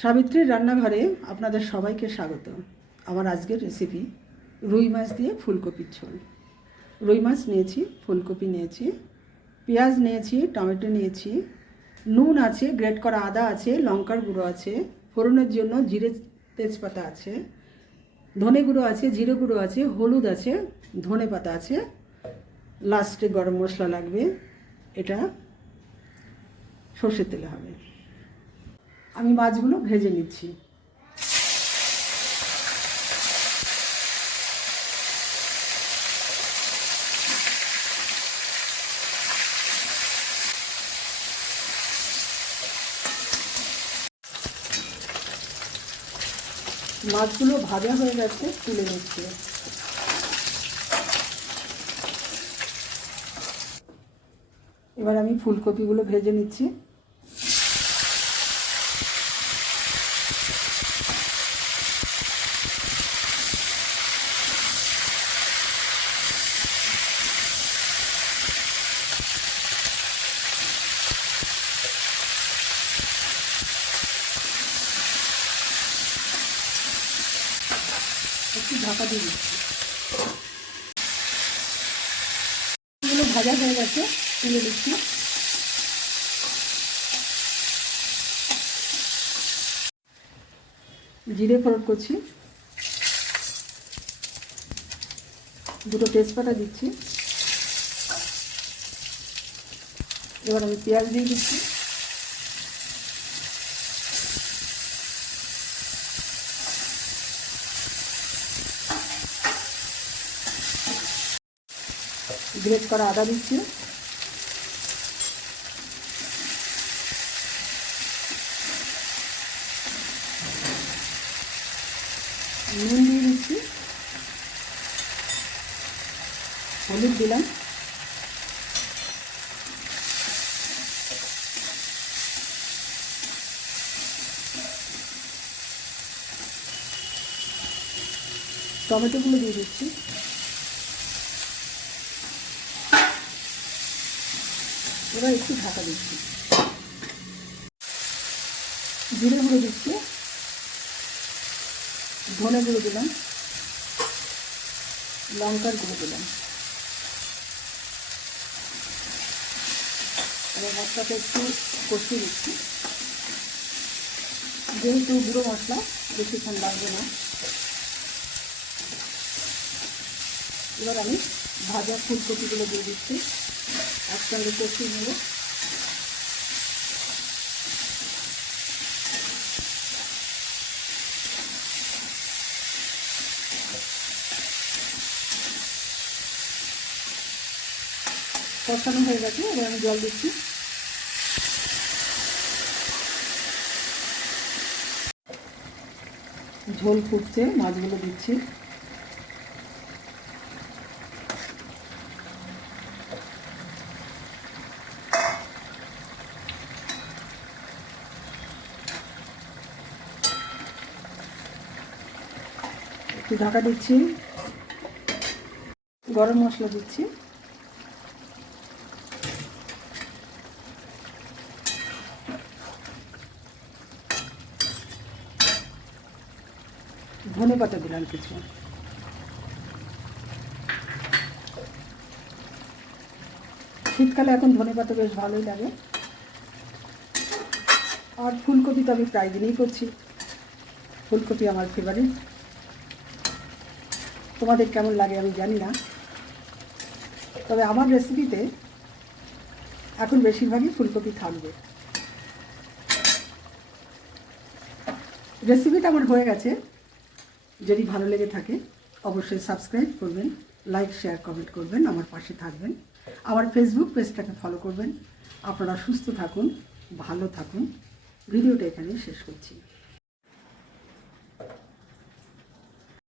সাবিত্রীর রান্নাঘরে আপনাদের সবাইকে স্বাগত। আমার আজকের রেসিপি রুই মাছ দিয়ে ফুলকপির ঝোল। রুই মাছ নিয়েছি, ফুলকপি নিয়েছি, পেঁয়াজ নিয়েছি, টমেটো নিয়েছি, নুন আছে, গ্রেট করা আদা আছে, লঙ্কার গুঁড়ো আছে, ফোড়নের জন্য জিরে তেজপাতা আছে, ধনে গুঁড়ো আছে, জিরে গুঁড়ো আছে, হলুদ আছে, ধনে পাতা আছে, লাস্টে গরম মশলা লাগবে। এটা সর্ষের তেলে হবে। আমি মাছগুলো ভেজে নিচ্ছি। মাছগুলো ভাজা হয়ে গেছে, তুলে নিচ্ছি। এবার আমি ফুলকপিগুলো ভেজে নিচ্ছি। একটু ঢাকা দিয়ে দিচ্ছি। এগুলো ভাজা হয়ে গেছে, তুলে দিচ্ছি। জিরে ফোড়ন করছি, দুটো তেজপাতা দিচ্ছি। এবার আমি পেঁয়াজ দিয়ে দিচ্ছি। গ্রেট করা আদা দিচ্ছি। নুন দিয়ে দিচ্ছি, হলুদ দিলাম, টমেটোগুলো দিয়ে দিচ্ছি। এবার একটু ঢাকা দিচ্ছি। জিরে গুঁড়ো দিচ্ছি, ধনে গুঁড়ো দিলাম, লঙ্কার গুঁড়ো দিলাম। এবার মশলাটা একটু কষিয়ে দিচ্ছি। যেহেতু গুঁড়ো মশলা বেশিক্ষণ লাগবে না। এবার আমি ভাজা ফুলকপিগুলো দিয়ে দিচ্ছি, একসঙ্গে কষিয়ে নেব। কষানো হয়ে গেছে, এবার আমি জল দিচ্ছি। ঝোল ফুটছে, মাছগুলো দিচ্ছি। একটু ঢাকা দিচ্ছি, গরম মশলা দিচ্ছি। ধনে পাতা দিলাম কিছু। শীতকালে এখন ধনে পাতা বেশ ভালোই লাগে। আর ফুলকপি তো আমি প্রায় দিনই করছি, ফুলকপি আমার ফেভারিট। তোমাদের কেমন লাগে আমি জানি না, তবে আমার রেসিপিতে এখন বেশিরভাগই ফুলকপি থাকবে। রেসিপিটা আমার হয়ে গেছে। যদি ভালো লেগে থাকে অবশ্যই সাবস্ক্রাইব করবেন, লাইক শেয়ার কমেন্ট করবেন, আমার পাশে থাকবেন। আমার ফেসবুক পেজটাকে ফলো করবেন। আপনারা সুস্থ থাকুন, ভালো থাকুন। ভিডিওটা এখানেই শেষ করছি।